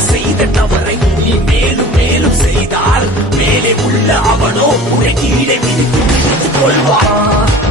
செய்த தவறை நீ மேலும் மேலும் செய்தால் மேலே உள்ள அவனோ உன்னை கீழே மிதித்து கொள்வான்.